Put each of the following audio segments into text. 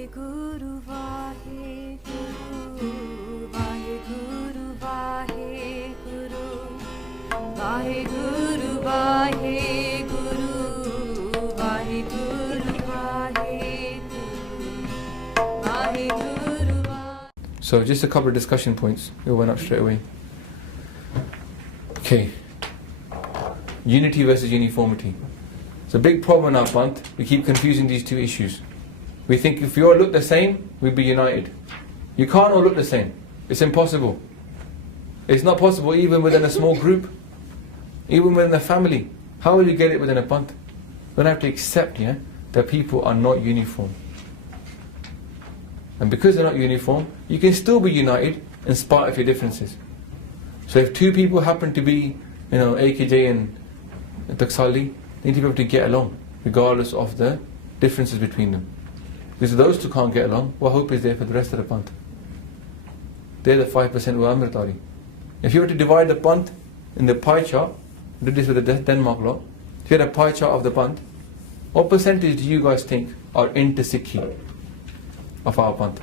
WhyGuru, WhyGuru, WhyGuru, WhyGuru, WhyGuru, WhyGuru, WhyGuru, WhyGuru, WhyGuru. So just a couple of discussion points. We went up straight away. Okay. Unity versus uniformity. It's a big problem in our Panth. We keep confusing these two issues. We think if we all look the same, we'd be united. You can't all look the same. It's impossible. It's not possible even within a small group, even within a family. How will you get it within a Panth? We're going to have to accept that people are not uniform. And because they're not uniform, you can still be united in spite of your differences. So if two people happen to be, AKJ and Taksali, they need to be able to get along, regardless of the differences between them. Because if those two can't get along, what hope is there for the rest of the Panth? They're the 5% who are Amritari. If you were to divide the Panth in the pie chart, did this with the Denmark law, if you had a pie chart of the Panth, what percentage do you guys think are into Sikhi of our Panth?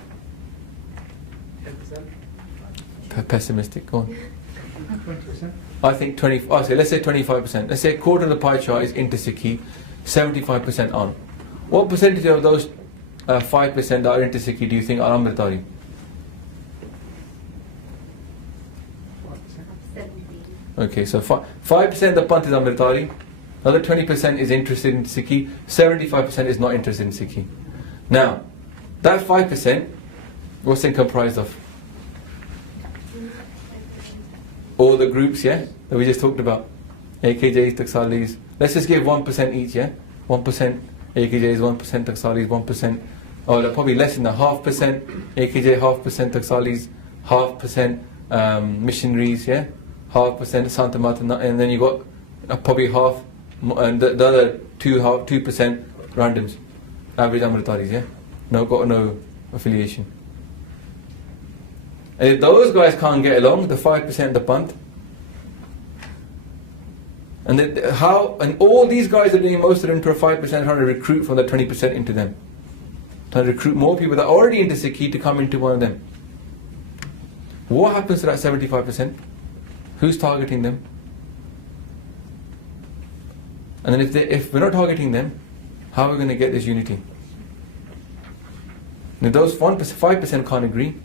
10%. Pessimistic, go on. 20%. I think let's say 25%. Let's say a quarter of the pie chart is into Sikhi, 75% aren't. What percentage of those 5% that are into Sikhi do you think are Amritari? 5%. Okay, so 5% of the Panth is Amritari, another 20% is interested in Sikhi, 75% is not interested in Sikhi. Now, that 5%, what's it comprised of? All the groups, that we just talked about. AKJs, Taksalis. Let's just give 1% each, 1% AKJs, 1% Taksalis, 1%, or probably less than that, 0.5% AKJ, 0.5% Taksalis, 0.5% missionaries, 0.5% Santa Marta, and then you got probably half, and the other 2% randoms, average Amritaris, got no affiliation. And if those guys can't get along, the 5% of the Panth, and all these guys are doing, most of them to a 5%, trying to recruit from the 20% into them. Trying to recruit more people that are already into Sikhi to come into one of them. What happens to that 75%? Who's targeting them? And then if we're not targeting them, how are we going to get this unity? And if those 5% can't agree,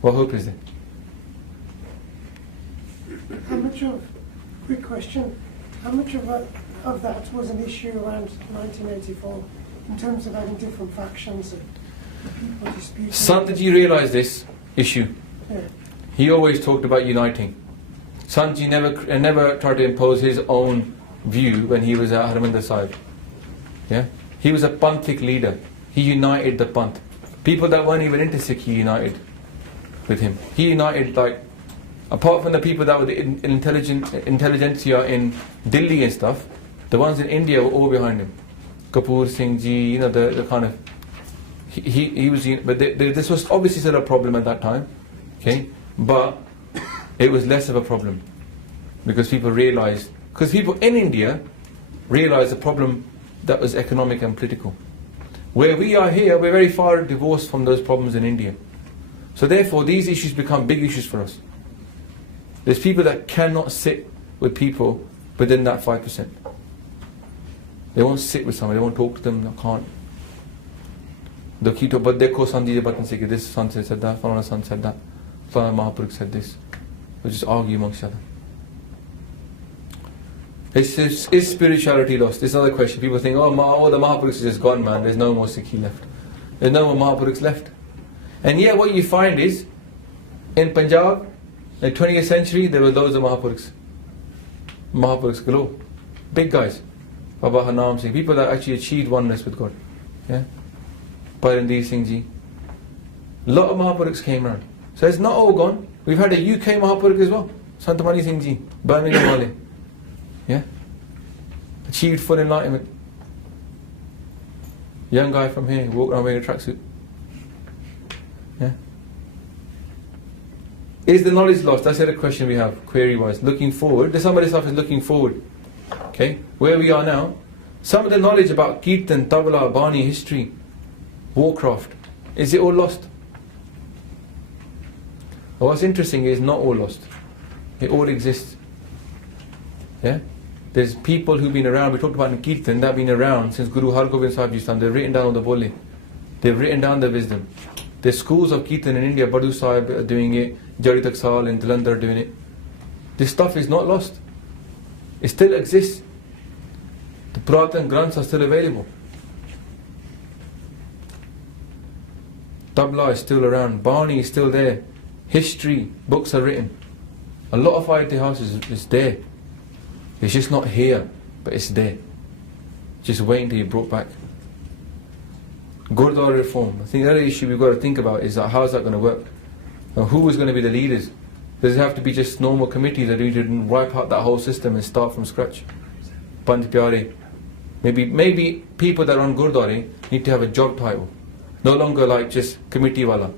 what hope is there? Quick question, how much of that was an issue around 1984 in terms of having different factions and people disputing? Santaji realised this issue. Yeah. He always talked about uniting. Santaji never tried to impose his own view when he was at Harmandir Sahib. He was a Panthic leader. He united the Panth. People that weren't even into Sikh, he united with him. He united, apart from the people that were the intelligentsia in Delhi and stuff, the ones in India were all behind him. Kapoor Singh Ji, the kind of, he was, but this was obviously still a problem at that time, but it was less of a problem because people realized, because people in India realized the problem that was economic and political. Where we are here, we're very far divorced from those problems in India. So therefore, these issues become big issues for us. There's people that cannot sit with people within that 5%. They won't sit with somebody, they won't talk to them, they can't. They'll keep talking, but dekho Sandhi Batan say this son said that, Falana son said that, Falana Mahaprabhu said this. They'll just argue amongst each other. Is spirituality lost? This is another question. People think, all the Mahapurukhs are just gone, man, there's no more Sikhi left. There's no more Mahapurukhs left. And yet what you find is, in Punjab, in the 20th century, there were loads of Mahapurukhs. Mahapurukhs galore. Big guys. Baba Harnam Singh. People that actually achieved oneness with God. Parandeep Singh Ji. A lot of Mahapurukhs came around. So it's not all gone. We've had a UK Mahapurukh as well. Santamani Singh Ji. Birmingham Wale. Achieved full enlightenment. Young guy from here, walked around wearing a tracksuit. Is the knowledge lost? That's the other question we have, query-wise. Looking forward. Some of this stuff is looking forward. Where we are now, some of the knowledge about Kirtan, Tabla, Bani, history, Warcraft, Is it all lost? Well, what's interesting is not all lost. It all exists. Yeah? There's people who've been around, we talked about in Kirtan, that have been around since Guru Har Gobind Sahib Ji's time. They've written down all the bole. They've written down the wisdom. There's schools of Kirtan in India, Badu Sahib are doing it, Jari Taksal in Jalandhar are doing it. This stuff is not lost. It still exists. The Puratan Granths are still available. Tabla is still around, Bani is still there. History, books are written. A lot of our itihas is there. It's just not here, but it's there. Just waiting to be brought back. Gurdwara reform. I think the other issue we've got to think about is that how is that going to work? Now, who is going to be the leaders? Does it have to be just normal committees that need to wipe out that whole system and start from scratch? Pant Pyare. Maybe people that run Gurdwara need to have a job title. No longer like just committee wala.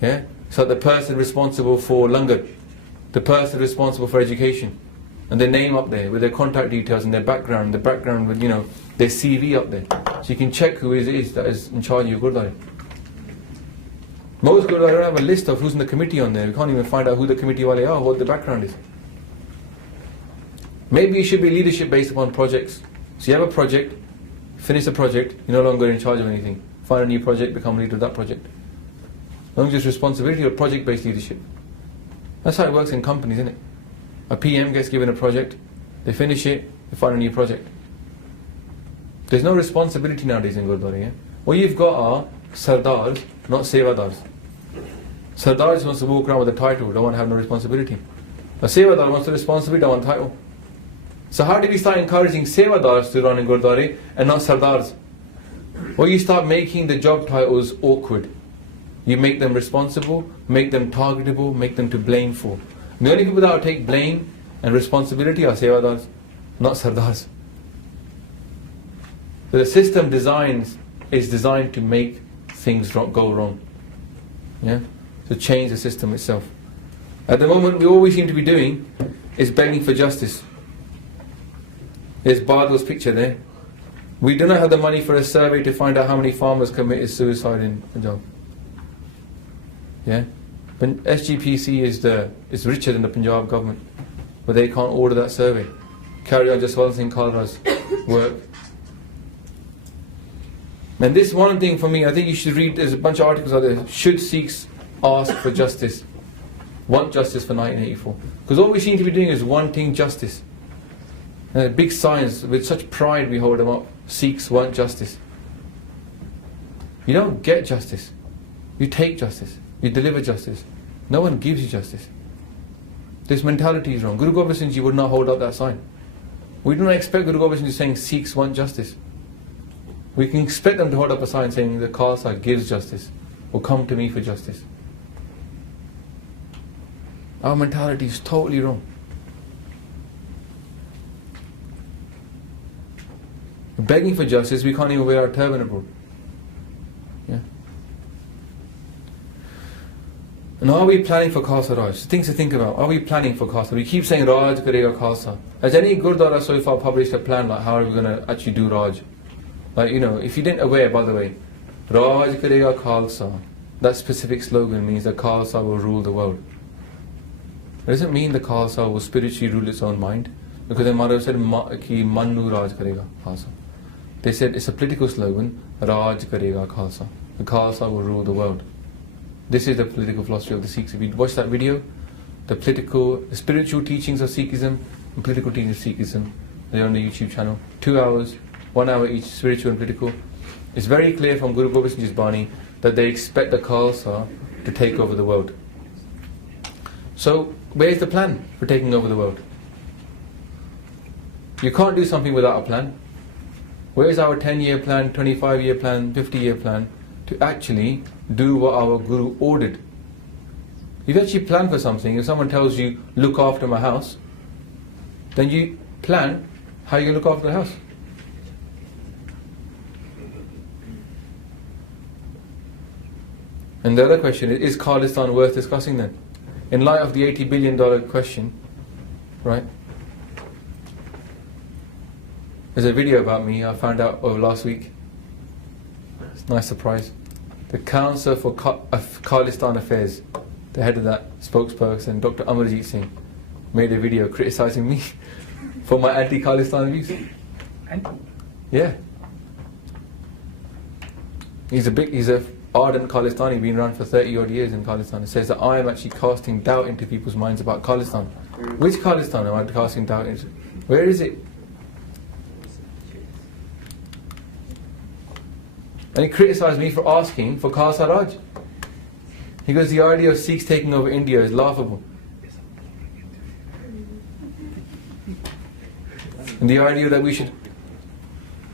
Yeah? So the person responsible for langar, the person responsible for education, and their name up there with their contact details and their background with their CV up there. So you can check who it is that is in charge of your Gurdwara. Most Gurdwara don't have a list of who's in the committee on there. We can't even find out who the committee wale are, what the background is. Maybe it should be leadership based upon projects. So you have a project, finish the project, you're no longer in charge of anything. Find a new project, become leader of that project. Not just responsibility or project-based leadership. That's how it works in companies, isn't it? A PM gets given a project, they finish it, they find a new project. There's no responsibility nowadays in Gurdwara. Yeah? What you've got are sardars, not sevadars. Sardars wants to walk around with a title, don't want to have no responsibility. A sevadar wants the responsibility, don't want a title. So how do we start encouraging sevadars to run in Gurdwara and not sardars? Well, you start making the job titles awkward. You make them responsible, make them targetable, make them to blame for. And the only people that will take blame and responsibility are sevadars, not sardars. So the system is designed to make things go wrong. Yeah? To change the system itself. At the moment, all we seem to be doing is begging for justice. There's Badal's picture there. We do not have the money for a survey to find out how many farmers committed suicide in Punjab. Yeah? But SGPC is richer than the Punjab government, but they can't order that survey. Carry on Jaswant Singh Kalra's work. And this one thing for me, I think you should read, there's a bunch of articles out there. Should Sikhs ask for justice? Want justice for 1984? Because all we seem to be doing is wanting justice. Big signs, with such pride we hold them up. Sikhs want justice. You don't get justice. You take justice. You deliver justice. No one gives you justice. This mentality is wrong. Guru Gobind Singh Ji would not hold up that sign. We do not expect Guru Gobind Singh Ji saying Sikhs want justice. We can expect them to hold up a sign saying the Khalsa gives justice, or come to me for justice. Our mentality is totally wrong. Begging for justice, we can't even wear our turban abroad. Yeah. And are we planning for Khalsa Raj? Things to think about. Are we planning for Khalsa? We keep saying Raj Karega Khalsa. Has any Gurdwara so far published a plan like how are we going to actually do Raj? Like, if you didn't aware, by the way, Raj Karega Khalsa, that specific slogan means that Khalsa will rule the world. It doesn't mean the Khalsa will spiritually rule its own mind. Because the Maharaj said, Ki Mannu Raj Karega Khalsa. They said it's a political slogan, Raj Karega Khalsa. The Khalsa will rule the world. This is the political philosophy of the Sikhs. If you watch that video, the spiritual teachings of Sikhism and political teachings of Sikhism, they're on the YouTube channel. 2 hours, 1 hour each, spiritual and political. It's very clear from Guru Gobind Singh Ji's Bani that they expect the Khalsa to take over the world. So, where's the plan for taking over the world? You can't do something without a plan. Where is our 10-year plan, 25-year plan, 50-year plan to actually do what our Guru ordered? If you actually plan for something, if someone tells you, look after my house, then you plan how you look after the house. And the other question is Khalistan worth discussing then? In light of the $80 billion question, right? There's a video about me I found out over last week. It's a nice surprise. the Council for Khalistan Affairs, the head of that spokesperson, Dr. Amarjit Singh, made a video criticising me for my anti-Khalistan views. Yeah. He's a ardent Khalistani, been around for 30 odd years in Khalistan. It says that I am actually casting doubt into people's minds about Khalistan. Which Khalistan am I casting doubt into? Where is it? And he criticised me for asking for Khalsa Raj. He goes, the idea of Sikhs taking over India is laughable. And the idea that we should...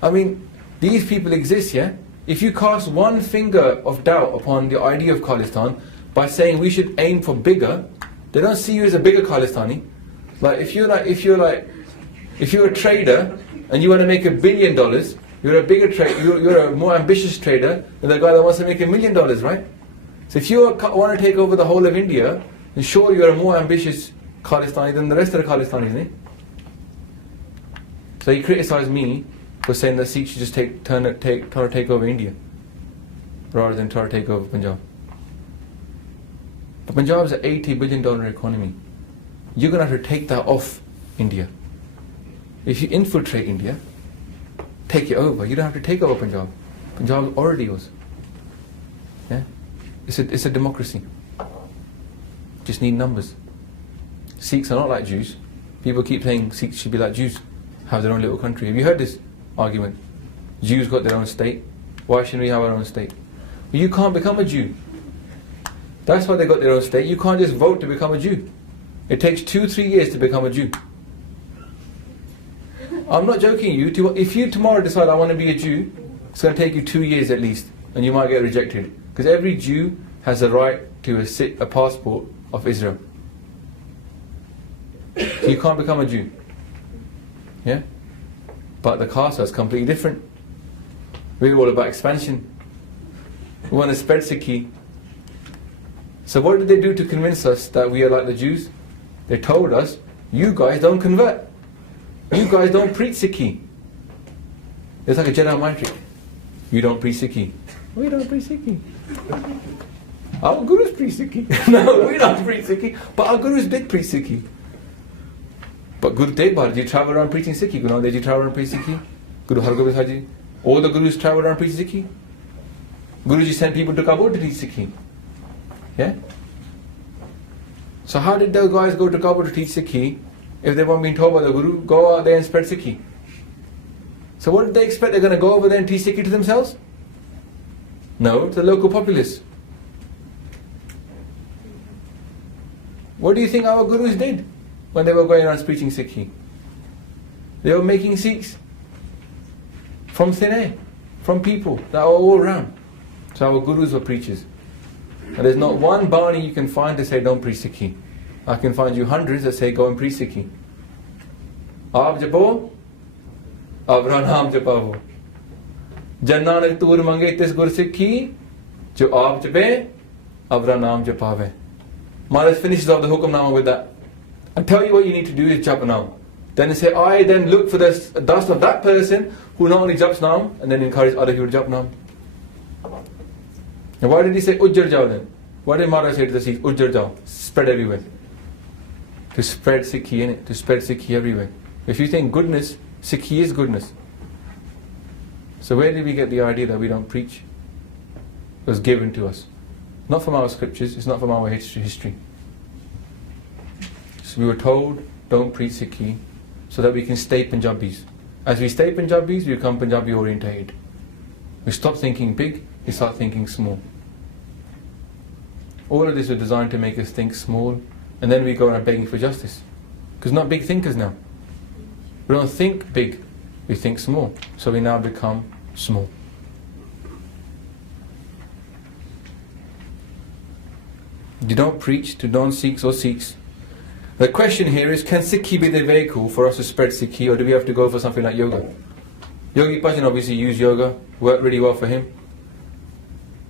I mean, these people exist, yeah? If you cast one finger of doubt upon the idea of Khalistan by saying we should aim for bigger, they don't see you as a bigger Khalistani. Like if you're a trader and you want to make $1 billion, you're a bigger trader, you're a more ambitious trader than the guy that wants to make $1 million, right? So if you want to take over the whole of India, then sure you're a more ambitious Khalistani than the rest of the Khalistanis, isn't it? So he criticised me for saying that Sikhs should just try to take over India rather than try to take over Punjab. But Punjab is an $80 billion economy. You're going to have to take that off India. If you infiltrate India, take it over. You don't have to take over Punjab. Punjab is already yours. Yeah? It's a democracy. Just need numbers. Sikhs are not like Jews. People keep saying Sikhs should be like Jews, have their own little country. Have you heard this argument? Jews got their own state. Why shouldn't we have our own state? Well, you can't become a Jew. That's why they got their own state. You can't just vote to become a Jew. It takes 2-3 years to become a Jew. I'm not joking you. If you tomorrow decide I want to be a Jew, it's going to take you 2 years at least, and you might get rejected. Because every Jew has a right to a passport of Israel. So you can't become a Jew. Yeah? But the Khalsa is completely different. We're all about expansion. We want to spread Sikhi. So what did they do to convince us that we are like the Jews? They told us, you guys don't convert. You guys don't preach Sikhi. It's like a Jedi mind trick. You don't preach Sikhi. We don't preach Sikhi. Our Gurus preach Sikhi. No, we don't preach Sikhi. But our Gurus did preach Sikhi. But Guru Tegh Bahadur, did you travel around preaching Sikhi? Guru Nanak, did you travel around preaching Sikhi? Guru Hargobind Sahib Ji, all the Gurus traveled around preaching Sikhi. Guruji sent people to Kabul to teach Sikhi. Yeah? So how did those guys go to Kabul to teach Sikhi if they weren't being told by the Guru, go out there and spread Sikhi? So what did they expect? They're going to go over there and teach Sikhi to themselves? No, to the local populace. What do you think our Gurus did when they were going around preaching Sikhi? They were making Sikhs from thin air, from people that are all around. So our Gurus were preachers. And there's not one Bani you can find to say don't preach Sikhi. I can find you hundreds that say go and preach Sikhi. Aap japo, abra naam japavo. Jannanak tur mange tis gur Sikhi, jo aap jape, abra naam japave. Maharaj finishes off the hukamnama with that. And tell you what you need to do is jap naam. Then they say, I then look for the dust of that person who not only japs naam, and then encourage other people to jap naam. And why did he say Ujjar Jao then? Why did Maharaj say to the Sikhs, Ujjar Jao, spread everywhere? To spread Sikhi in it, to spread Sikhi everywhere. If you think goodness, Sikhi is goodness. So where did we get the idea that we don't preach? It was given to us. Not from our scriptures, it's not from our history. So we were told, don't preach Sikhi, so that we can stay Punjabis. As we stay Punjabis, we become Punjabi orientated. We stop thinking big, we start thinking small. All of this was designed to make us think small, and then we go around begging for justice. Because we're not big thinkers now. We don't think big, we think small. So we now become small. You don't preach to non-Sikhs or Sikhs. The question here is, can Sikhi be the vehicle for us to spread Sikhi, or do we have to go for something like yoga? Yogi Bhajan obviously used yoga, worked really well for him.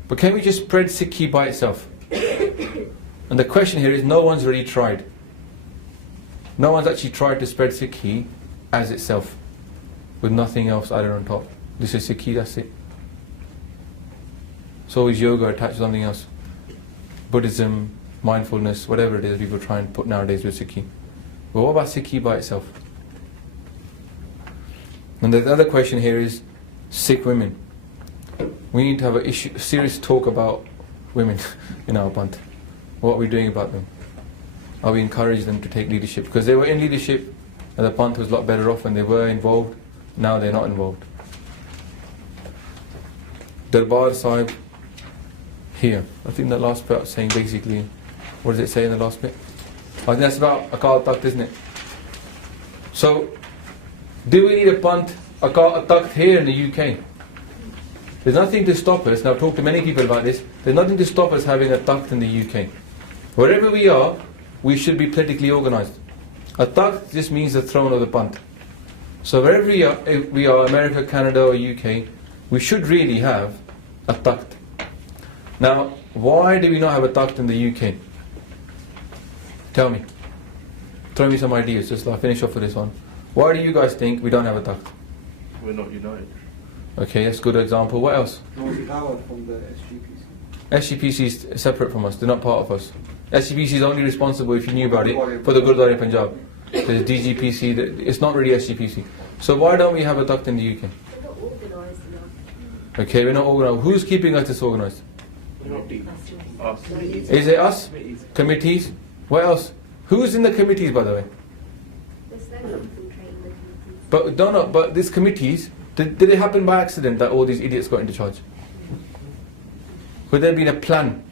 But can we just spread Sikhi by itself? And the question here is, no one's really tried. No one's actually tried to spread Sikhi as itself, with nothing else added on top. This is Sikhi, that's it. It's always yoga attached to something else. Buddhism, mindfulness, whatever it is people try and put nowadays with Sikhi. But what about Sikhi by itself? And the other question here is Sikh women. We need to have a serious talk about women in our Panth. What are we doing about them? Are we encouraging them to take leadership? Because they were in leadership and the Panth was a lot better off when they were involved. Now they're not involved. Darbar Sahib here. I think the last bit saying basically, what does it say in the last bit? I think that's about Akal Takht, isn't it? So, do we need a Panth, Akal Takht here in the UK? There's nothing to stop us, and I've talked to many people about this, there's nothing to stop us having a Takht in the UK. Wherever we are, we should be politically organised. A Takht just means the throne of the Panth. So wherever we are, America, Canada or UK, we should really have a Takht. Now, why do we not have a Takht in the UK? Tell me. Throw me some ideas, just I'll finish off with this one. Why do you guys think we don't have a Takht? We're not united. Okay, that's a good example. What else? No power from the SGPC. SGPC is separate from us, they're not part of us. SGPC is only responsible, if you knew about it, for the Gurdwara in Punjab. There's DGPC, it's not really SGPC. So why don't we have a Takht in the UK? We're not organised enough. Okay, we're not organised. Who's keeping us disorganised? Us. Is it us? Committees? What else? Who's in the committees, by the way? There's no concentrating the committees. But no, but these committees, did it happen by accident that all these idiots got into charge? Would there have been a plan?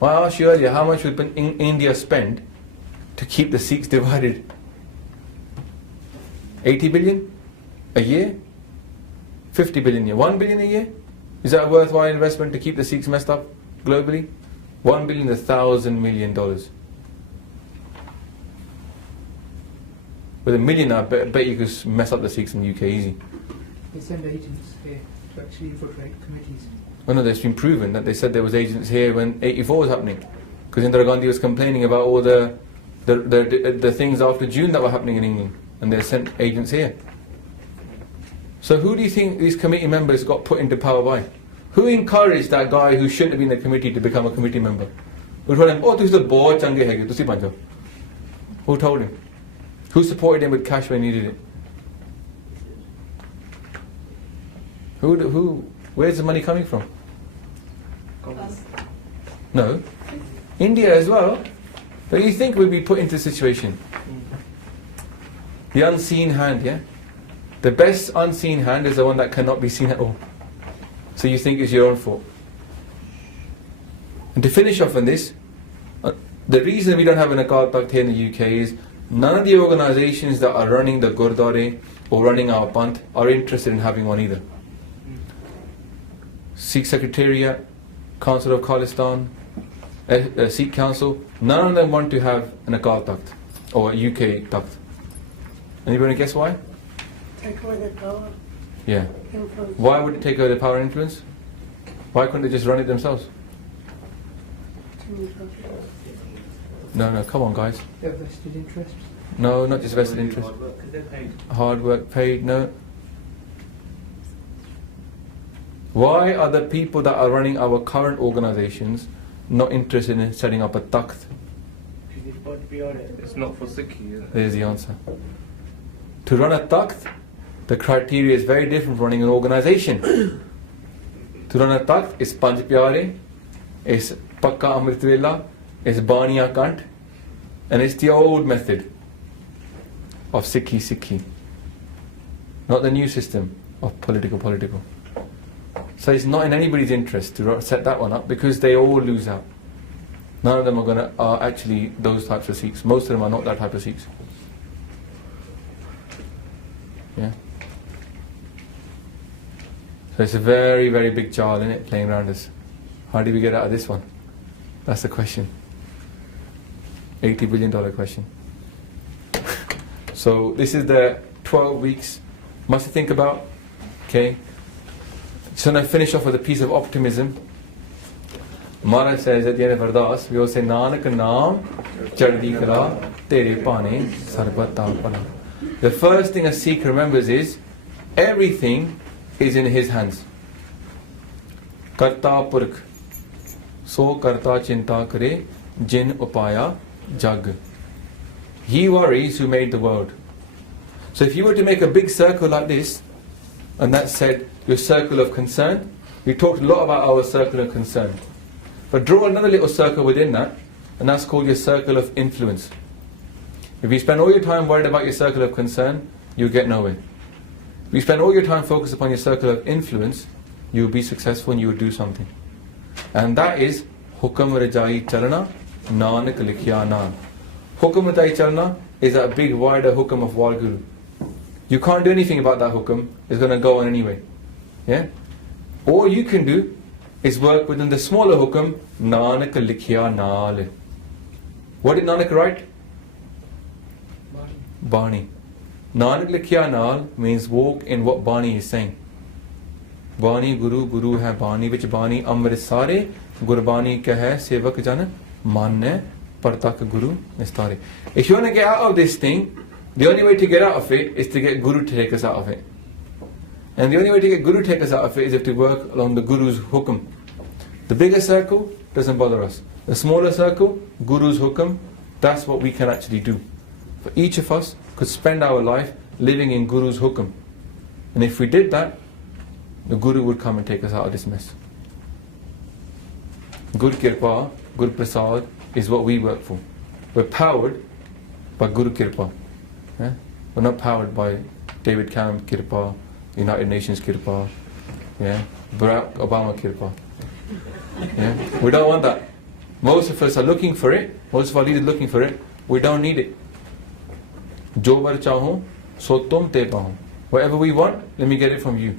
Well, I asked you earlier, how much would India spend to keep the Sikhs divided? 80 billion a year? 50 billion a year? 1 billion a year? Is that a worthwhile investment to keep the Sikhs messed up globally? 1 billion is $1,000 million. With $1 million, I bet you could mess up the Sikhs in the UK easy. They send agents here to actually infiltrate committees. Well, no, it's been proven that they said there was agents here when 84 was happening. Because Indira Gandhi was complaining about all the things after June that were happening in England. And they sent agents here. So who do you think these committee members got put into power by? Who encouraged that guy who shouldn't have been in the committee to become a committee member? Who told him, oh, this is the board, change hai, tusi banjo. Who told him? Who supported him with cash when he needed it? Where's the money coming from? No. India as well. Don't you think we'd be put into a situation? The unseen hand, yeah? The best unseen hand is the one that cannot be seen at all. So you think it's your own fault. And to finish off on this, the reason we don't have an Akal Takht here in the UK is none of the organisations that are running the Gurdwara or running our Panth are interested in having one either. Sikh Secretariat, Council of Khalistan, Sikh Council, none of them want to have an Akal Takht or a UK Takht. Anybody guess why? Take away their power, Yeah. influence. Why would it take away the power and influence? Why couldn't they just run it themselves? Too many countries. No, come on guys. They have vested interests. No, not just vested interest. Because they're paid. Hard work paid, no. Why are the people that are running our current organisations not interested in setting up a Takht? It's not for Sikhi, is it? There's the answer. To run a Takht, the criteria is very different from running an organisation. To run a Takht is Panj Pyare, is Pakka Amrit Vela, is Baniya Kant, and it's the old method of Sikhi. Not the new system of political. So it's not in anybody's interest to set that one up because they all lose out. None of them are actually those types of Sikhs. Most of them are not that type of Sikhs. Yeah. So it's a very, very big child, isn't it, playing around us. How do we get out of this one? That's the question. $80 billion question. So this is the 12 weeks. Much to think about. Okay. So now finish off with a piece of optimism. Maharaj says at the end of Ardas, we all say, Nanak Naam Chardi Kala Tere Pane Sarvata Pala. The first thing a Sikh remembers is everything is in his hands. Karta Purkh. So Karta Chinta Kare Jin Upaya Jag. He worries who made the world. So if you were to make a big circle like this, and that said your circle of concern, we talked a lot about our circle of concern. But draw another little circle within that, and that's called your circle of influence. If you spend all your time worried about your circle of concern, you'll get nowhere. If you spend all your time focused upon your circle of influence, you'll be successful and you will do something. And that is Hukam Rajai Chalana, Nanak Likhya Naan. Hukam Rajai Chalana is a big wider hukam of WhyGuru. You can't do anything about that hukam, it's going to go on anyway. Yeah? All you can do is work within the smaller hukam, Nanak Likhya Naal. What did Nanak write? Bani. Nanak Likhya Naal means walk in what Bani is saying. Bani Guru, Guru hai Bani, which Bani Amrit Sare, Gurbani Kahe, Sevak Jan, Manne, Partak Guru Nistare. If you want to get out of this thing, the only way to get out of it is to get Guru to take us out of it. And the only way to get Guru to take us out of it is if to work along the Guru's hukam. The bigger circle doesn't bother us. The smaller circle, Guru's hukam, that's what we can actually do. For each of us could spend our life living in Guru's hukam. And if we did that, the Guru would come and take us out of this mess. Gur Kirpa, Gur Prasad is what we work for. We're powered by Guru Kirpa. Yeah? We're not powered by David Cameron Kirpa, United Nations Kirpa, yeah? Barack Obama Kirpa. Yeah? We don't want that. Most of us are looking for it, most of our leaders are looking for it. We don't need it. Jo bar chaho, so tum te paho. Whatever we want, let me get it from you.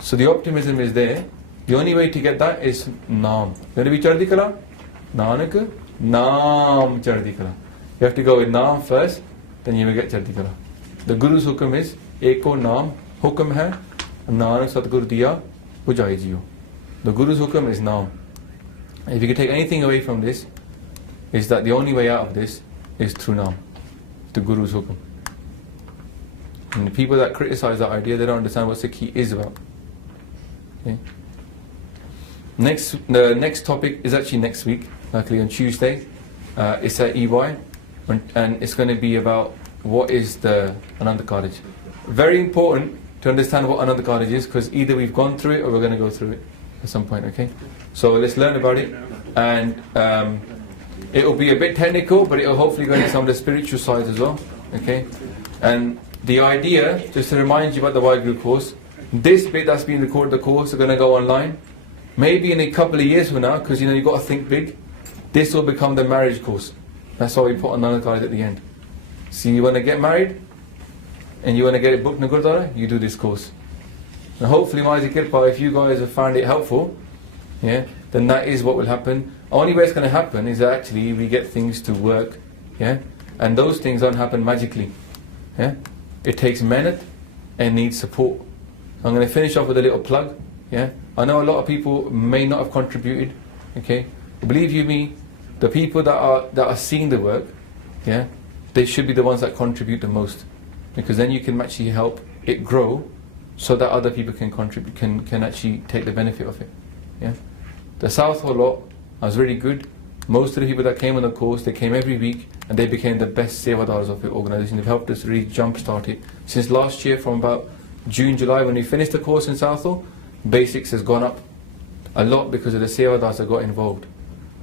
So the optimism is there. The only way to get that is Naam. You want to be Chardi Kala? Nanak, Naam Chardi Kala. You have to go with Naam first, then you will get Chardi Kala. The Guru's hukam is Eko Naam, hukam hai, Nanak Satguru Diya, Pujai Jiyo. The Guru's hukam is Naam. If you can take anything away from this, is that the only way out of this is through Naam, the Guru's hukam. And the people that criticize that idea, they don't understand what Sikhi is about. Okay. The next topic is actually next week, luckily on Tuesday. It's at EY, and it's going to be about what is the Ananda Karaj. Very important to understand what Ananda Karaj is, because either we've gone through it or we're going to go through it at some point. Okay, so let's learn about it, and it will be a bit technical, but it will hopefully go into some of the spiritual sides as well. Okay, and the idea, just to remind you about the WhyGuru course, this bit that's been recorded, the course, are going to go online. Maybe in a couple of years from now, because you've got to think big, this will become the marriage course. That's why we put Ananda Karaj at the end. So you want to get married, and you want to get it booked in the Gurdwara, you do this course. And hopefully, Mazi Kirpa, if you guys have found it helpful, yeah, then that is what will happen. Only way it's going to happen is that actually we get things to work, yeah, and those things don't happen magically. Yeah, it takes mehnat and needs support. I'm going to finish off with a little plug. Yeah, I know a lot of people may not have contributed. Okay, believe you me, the people that are seeing the work, yeah, they should be the ones that contribute the most, because then you can actually help it grow, so that other people can contribute, can actually take the benefit of it. Yeah, the Southall lot was really good. Most of the people that came on the course, they came every week, and they became the best sevadars of the organisation. They've helped us really jumpstart it. Since last year, from about June, July, when we finished the course in Southall, basics has gone up a lot because of the sevadars that got involved.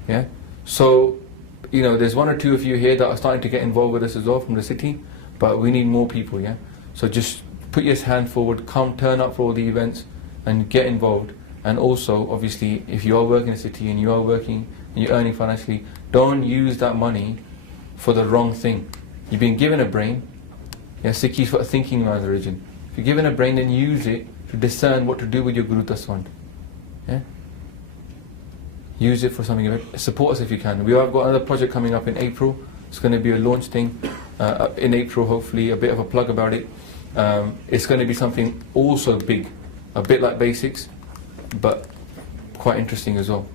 Yeah, so there's one or two of you here that are starting to get involved with us as well from the city, but we need more people. Yeah, so just put your hand forward, come turn up for all the events and get involved. And also, obviously, if you are working in the city and you are working and you're earning financially, don't use that money for the wrong thing. You've been given a brain. Yeah, Sikhis for thinking man's religion. If you're given a brain, then use it to discern what to do with your Guru Taswand. Yeah? Use it for something. Support us if you can. We have got another project coming up in April. It's going to be a launch thing in April, hopefully, a bit of a plug about it. It's going to be something also big, a bit like basics, but quite interesting as well.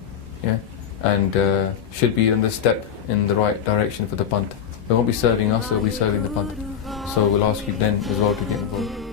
Yeah? And should be on the step in the right direction for the Panth. They won't be serving us, they'll be serving the Panth. So we'll ask you then as well to get involved.